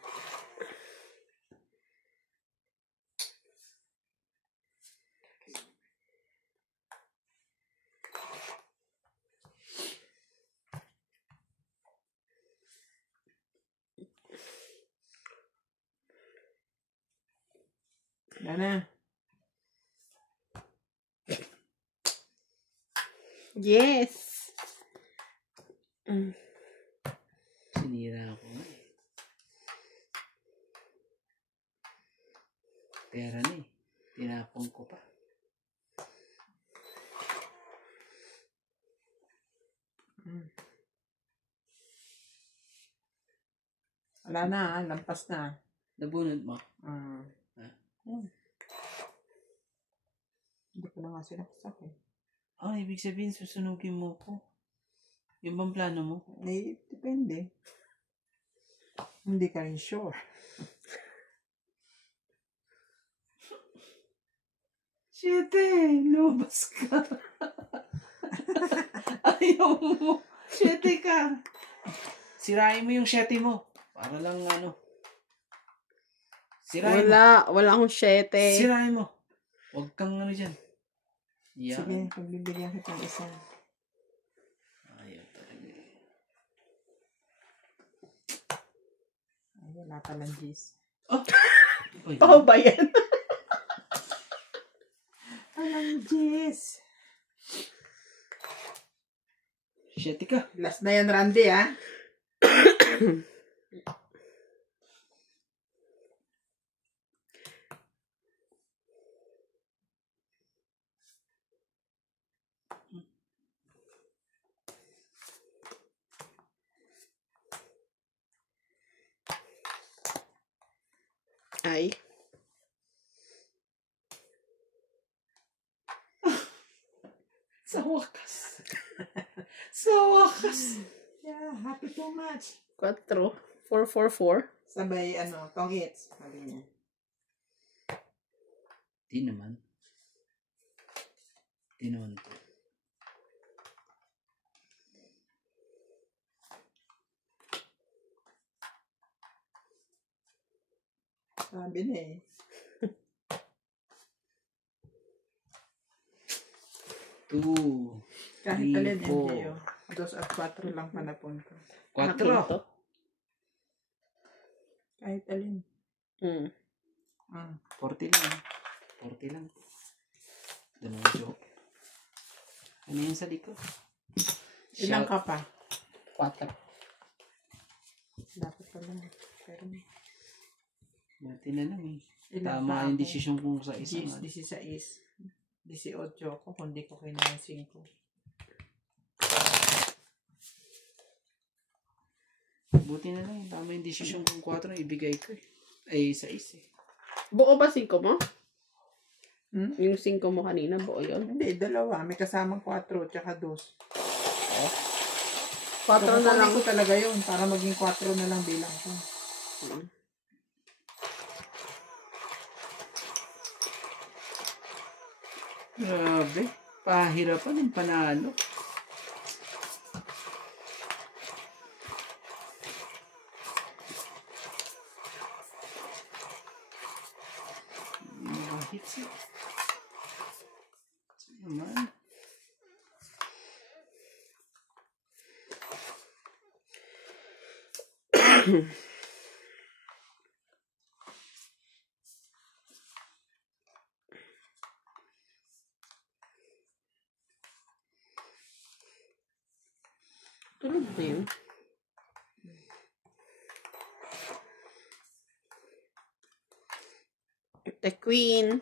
Wala na. Yes. Sinira ako nga eh. Pera na eh. Tinapon ko pa. Wala na, lampas na. Nabunod mo. Ah. Ha? Hindi ko na nga sinaksak eh. Ah, ibig sabihin susunugin mo ko. Yung bang plano mo? Eh, depende. Hindi ka rin sure. Siyete! Lumabas ka. Ayaw mo. Siyete ka. Sirain mo yung siyete mo. Para lang ano. Sirain mo. Wala akong 7. Sirain mo. Huwag kang ano dyan. Yan. Sige, pagbibigyan kita ng isa. Ayaw talaga. Ay, wala palang G's. Oh! Uy, Pao ba yan? Walang G's. siyete ka. Last na yan, Randy, ha? Ay. Sa wakas. Sa wakas. Yeah, happy too much. 4. 444. Sabay, tongits. Sabi niya. Di naman. Di naman to. Sabi na eh. Two. Kahit alin, Four. MJ, oh. 2 at 4 lang panapon ko. Quatro. Kahit alin. Hmm. 40 lang. 40 lang. Dalawang joke. Ano yan sa likod? Ilang ka pa? 4. Dapat pala. Pero, Buti na lang eh. ilang Tama pa yung ako? desisyon kong sa isang. 16. 18 ko, kundi ko kailangan 5. Buti na lang. Tama yung desisyon kong 4 na ibigay ko eh. Ay, 6 eh. Buo ba 5 mo? Hmm? Yung 5 mo kanina, buo yun? Hindi, 2. May kasamang 4 tsaka 2. 4 na lang. ko talaga yun para maging 4 na lang bilang ko. Grabe. Pahirapan yung panalo. Mga hits eh. Ito naman. Tulog na yun. The Queen.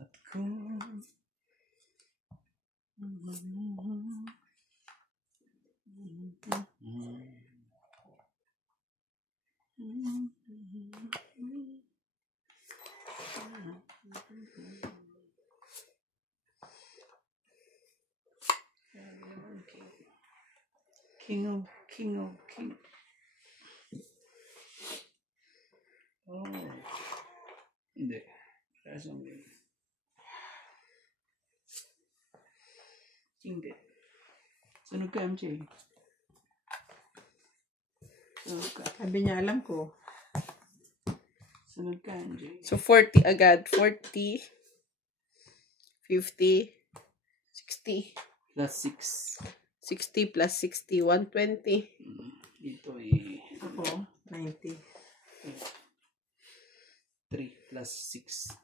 At kung... King. Oh. Hindi. Parasang ganyan. Hindi. Sunog ka, MJ. Sunog ka. Sabi niya, alam ko. Sunog ka, MJ. So, 40 agad. 40, 50, 60. Plus 6. 60 plus 60, 120. Dito eh. Ako, 90. 3 plus 6.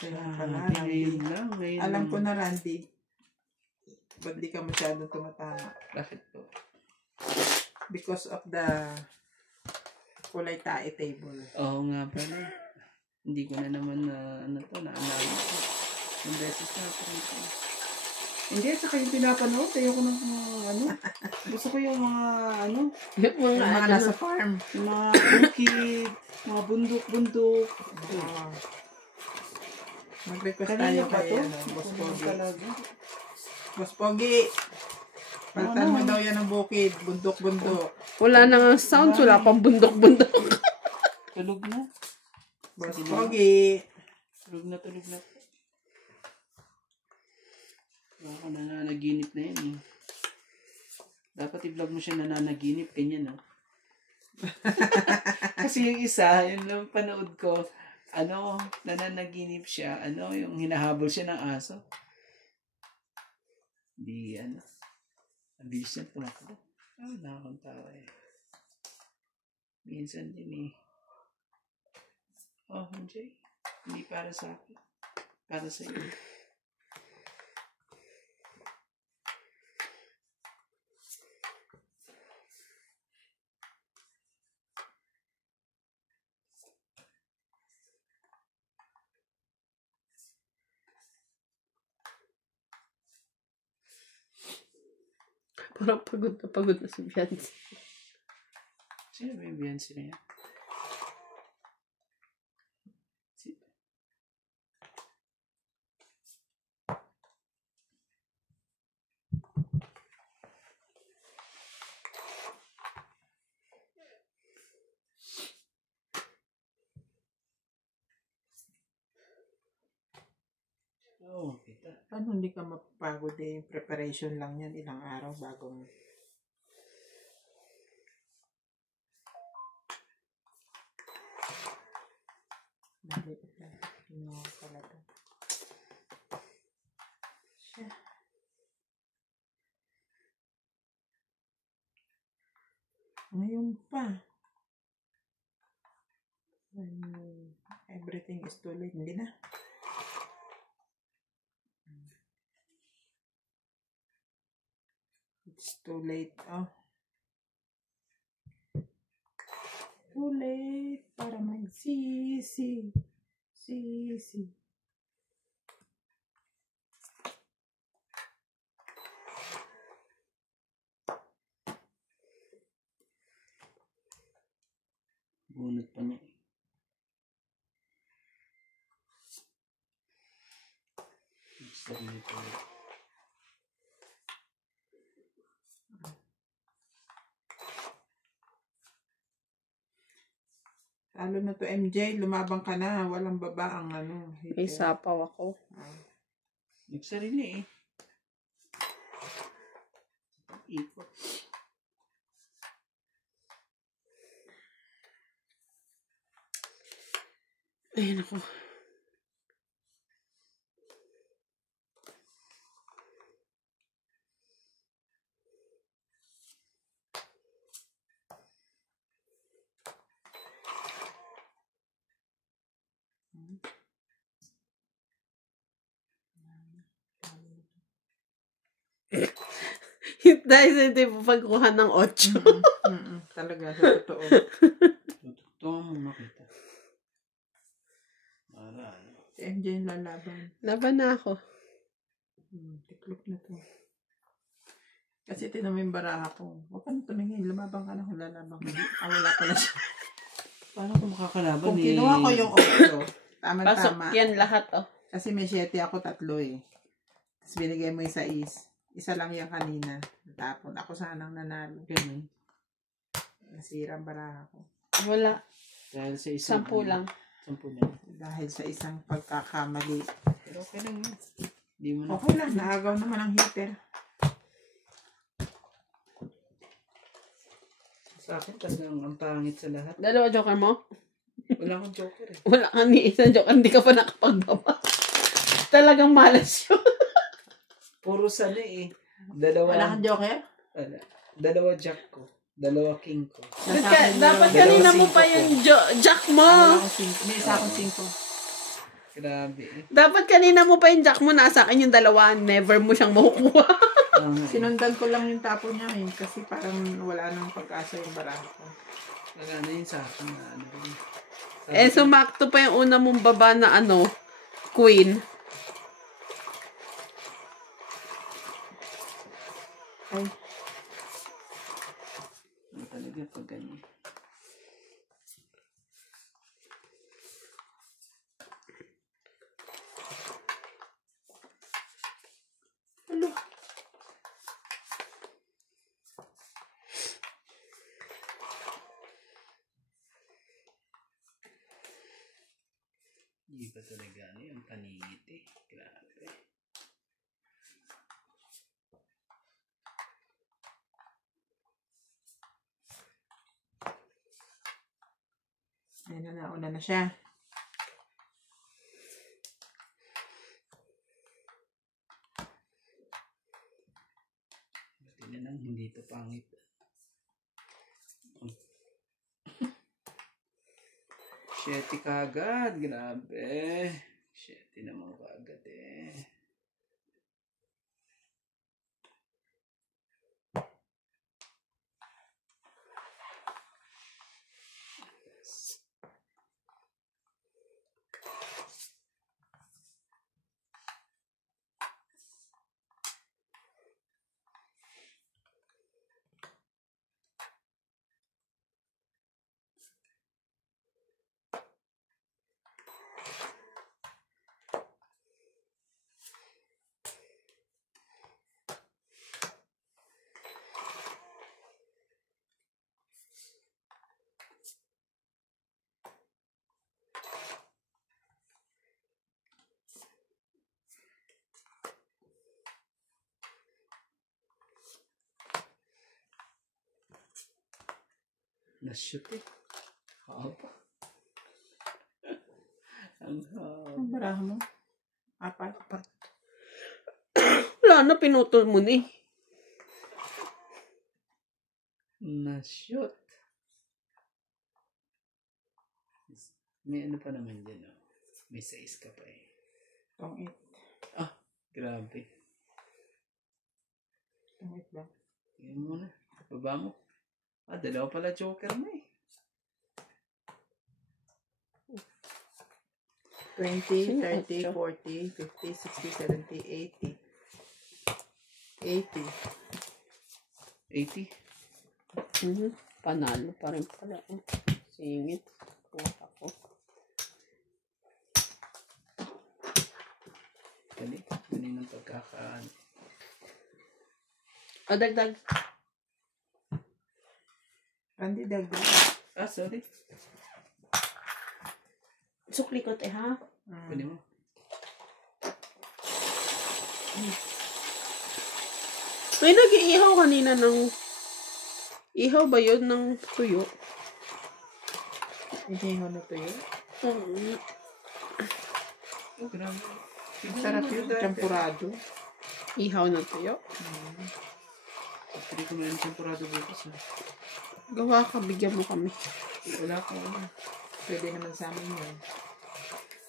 Kaya pala, Ngayon Randy. lang. Ngayon Alam lang. ko na, Randy. Ba't di ka masyadong tumatama? Bakit to? Because of the kulay tae table. Oo nga pala. Hindi ko na naman na naalala ko. Yung beses na ako rito. Hindi, at saka yung pinapanood. Ayoko ng gusto ko yung mga Yung Yung mga mga ano, nasa farm. yung mga bukid, mga bundok-bundok. Oo. Mag-request Kanina tayo pa kay to? Boss Ano Pogi. talaga? Boss Pogi! Palitan mo Ano? daw yan ng bukid. Bundok-bundok. wala na nga sounds, wala pang bundok-bundok. Tulog na. Boss Sige na. Pogi! Tulog na, tulog na. Baka nananaginip na yan eh. Dapat i-vlog mo siya nananaginip. Ganyan, no? Kasi yung isa, yun lang panood ko, nananaginip siya, yung hinahabol siya ng aso. Di, mabilis niya tumakbo. Nakakantawa eh. Minsan din eh. Oh, MJ, hindi para sa akin. Para sa iyo. Parang pagod na si Beyonce. Sino ba yung Beyonce na yan? Oo, kita. Paano hindi ka mapapagod eh? Preparation lang yan. Ilang araw bago mo. Dali. No, talaga. Siya. Ngayon pa. Everything is too late. Hindi na. It's too late. Oh. Too late para magsisi. Sisi. Bunot pa niya eh. Sarili pa rin. Lalo na to MJ, lumabang ka na. Walang baba ang May sapaw ako. Nagsarili eh. Ikot. Ayun ako. Dahil sa hindi po pagkuha ng 8. Talaga, sa totoo. Totoo mo makita. Para Si MJ yung lalaban. Laban na ako. Tiklop na to. Kasi tinan mo yung baraha ko. Huwag ka na tumingin. Lumabang ka na kung lalabang. Wala pala siya. paano ko makakalaban Kung eh? kinuha ko yung 8, Pasok tama-tama. yan lahat, oh. Kasi may 7 ako, 3 eh. Tapos binigay mo yung 6. Isa lang yan kanina. Natapon. Ako sanang nanalo. Ganun. Nasira ang baraha ko. Wala. Dahil sa isang... 10 lang. 10 na. Dahil sa isang pagkakamali. Pero okay lang yun. Hindi mo na... Okay lang. Naagaw naman ang heater. Sa akin, talagang ang pangit sa lahat. Dalawa joker mo? Wala akong joker eh. Wala kang ni isang joker. Hindi ka pa nakapagbaba. Talagang malas yun. Puro sana eh. Dalawa... Wala kang joker? Wala. Dalawa jack ko. Dalawa king ko. Dapat kanina mo pa yung jack mo. Wala akong 5. May isa akong 5. Grabe eh. Dapat kanina mo pa yung jack mo. Nasa akin yung dalawa. Never mo siyang makukuha. Sinundan ko lang yung tapo niya eh. Kasi parang wala nang pag-asa yung baraha ko. Wala na yun sa akin na ano rin. Sumakto pa yung una mong baba na queen. Ay. Ano talaga pag ganyan. Ano? Iba talaga ano yung paningit eh. Grabe. Ayun na, nauna na siya. Buti na lang hindi ito pangit. Shetty kagad. Grabe. Shetty naman kagad eh. Na-shoot eh. Haba. Ang haba. Ang baraha mo? 4. Wala na, pinutol mo ni. Na-shoot. May ano pa naman dyan oh. May 6 ka pa eh. Tong 8. Grabe. Tong 8 ba? Tingnan mo na. Baba mo. Dalawa pala joker na eh. 20, 30, 40, 50, 60, 70, 80. 80? Panalo pa rin pala. Singit. Kuha ko. Dali. Kanina pagkakaan. Dagdag. Randy, dagdag. Sorry. Suklikot ha. Pwede mo. May nag-iihaw kanina ng... Ihaw ba yun ng tuyo? Hindi mo na to yun. Grabe. Sarap yun. Champurado. Ihaw ng tuyo? Pwede ko na yung temporado bukas eh. Gawa ka, bigyan mo kami. Wala ko ano. Pwede naman sa amin yun.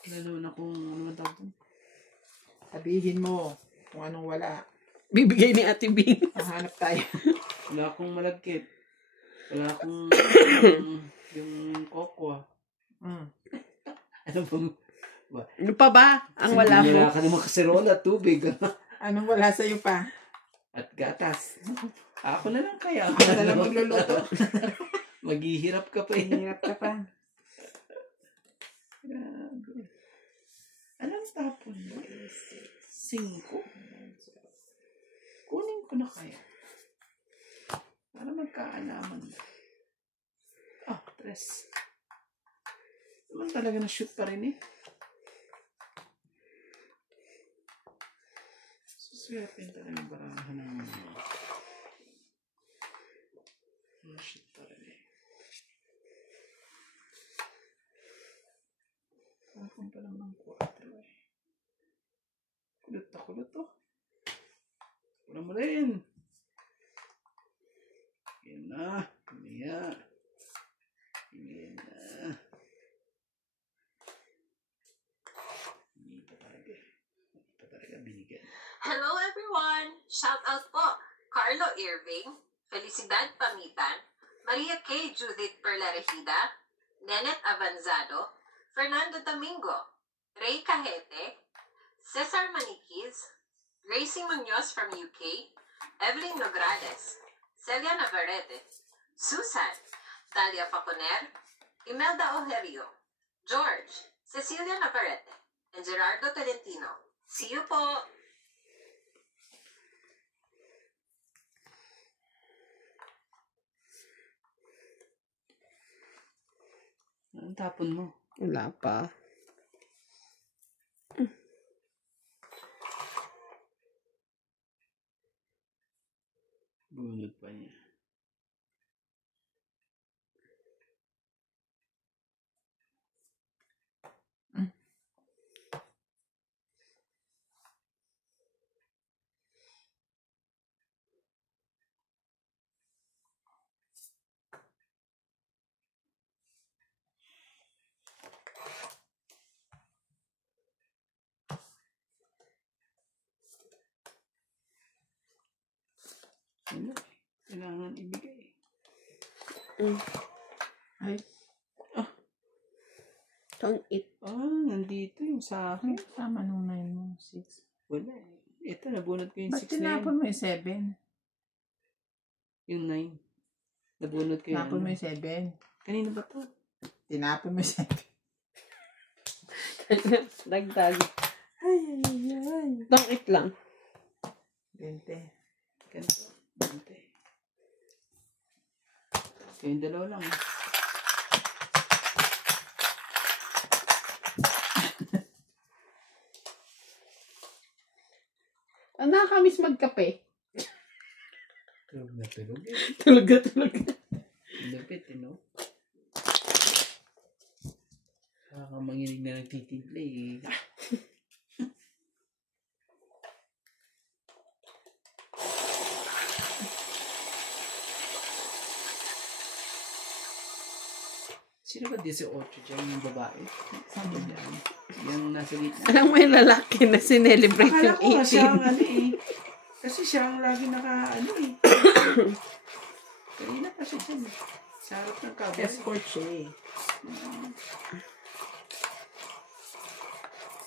Wala naman akong ano man tawag doon. Sabihin mo kung anong wala. Bibigay ni Ate Bing. Mahanap tayo. Wala akong malagkit. Wala akong yung kokwa. Ano bang... Ano pa ba ang wala mo? Wala ka naman kaserola, tubig. Anong wala sa'yo pa? At gatas. Ako na lang kaya. Ako na lang magluluto. Maghihirap ka pa eh. Hirap ka pa. Grabe. Anong tapon mo? 5. Kunin ko na kaya. Para magkaalaman na. Ah, 3. Naman talaga na-shoot pa rin eh. Suswerte talaga yung barahan ng na-shoot pa rin eh. Parang pa lang ng 4 eh. Kulot to. Wala mo rin. Yan na. Yan na. Hindi pa talaga binigyan. Hello everyone! Shout out po! Carlo Irving, Felicidad Pamitan, Maria K. Judith Perlarejida, Nenet Avanzado, Fernando Domingo, Ray Cajete, Cesar Maniquez, Gracie Munoz from UK, Evelyn Nograles, Celia Navarrete, Susan, Dalia Faconer, Imelda Ojerio, George, Cecilia Navarrete, and Gerardo Tolentino. See you po! Anong tapon mo? Wala pa. Bunod pa niya. Ano? Kailangan ibigay. Ay, Itong Nandito yung sa akin. tama nung 9 mo, 6. Wala eh. Ito, nabunot ko yung Ba't 6 na tinapon yun. mo yung 7? Yung 9. Nabunot ko yung Tinapon mo yung 7. Kanina ba to? Tinapon mo yung 7. dagdag. Ay. Itong lang. 20. Ganito. 20. Kayong dalawa lang. Nakakamiss magkape. Tulog na tulog eh. Tulog. Lapit eh, no? Kakamanginig na nagtitimpla eh. Sino ba 18 dyan yung babae? Saan ba dyan? Yung nasa gitna. Alam mo yung lalaki na sinelebrate Akala yung ko nga siya ang 18. ano eh. Kasi siya ang lagi ano eh. Kanina pa siya dyan eh. Sa harap ng kabayo. Escort siya eh.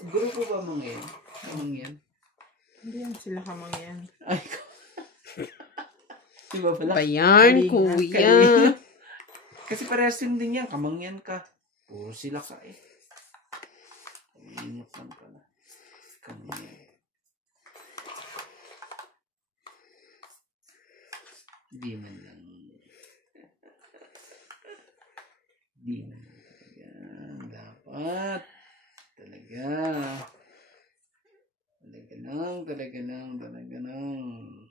Grupo ba mga yan? Amang yan? Hindi yan sila kamangyan. Ay, di ba pala? Bayan, Kalinga, kuya. kalinga. Kasi parehas din yan. Kamangyan ka. Puro sila ka eh. Kalingat lang pala. Kamangyan. Di man lang. Di man lang talaga. Dapat. Talaga. Talaga lang.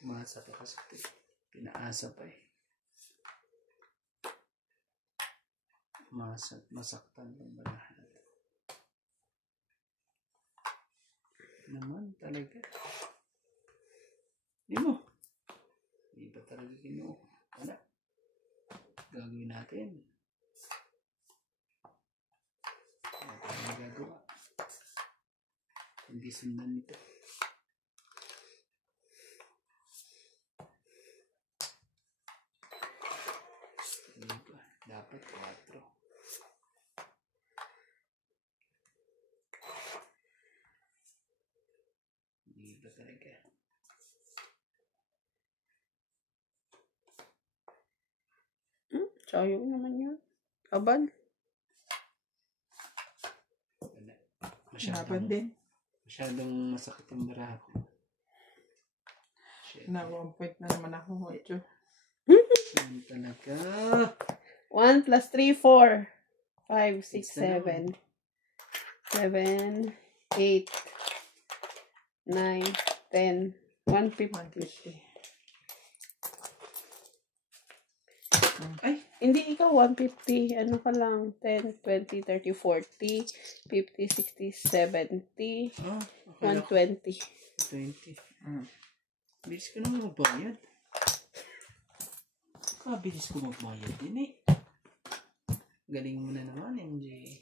Masa pa kasi ito. Pinaasa pa eh. Masaktan ng balahan. Naman talaga. Hindi mo. Hindi ba talaga kinuha? Wala. Gagawin natin. Wala tayong magagawa. Hindi sundan nito. Iba talaga. Sayang naman yun. Abal. Wala. Laban din. Masyadong masakit yung baraha ko. Shit. Na 1 point na naman ako. 8. Yan talaga. 1 plus 3, 4. 5, 6, Six na 7. 7, 8, 9, 10. 150. 150. Ay! Hindi ikaw 150. Ano ka lang? 10, 20, 30, 40, 50, 60, 70, Oh, akala ko 120. 20. Mm. Bilis ko naman magbayad. Bilis ko magbayad din eh. Galing mo na naman, MJ.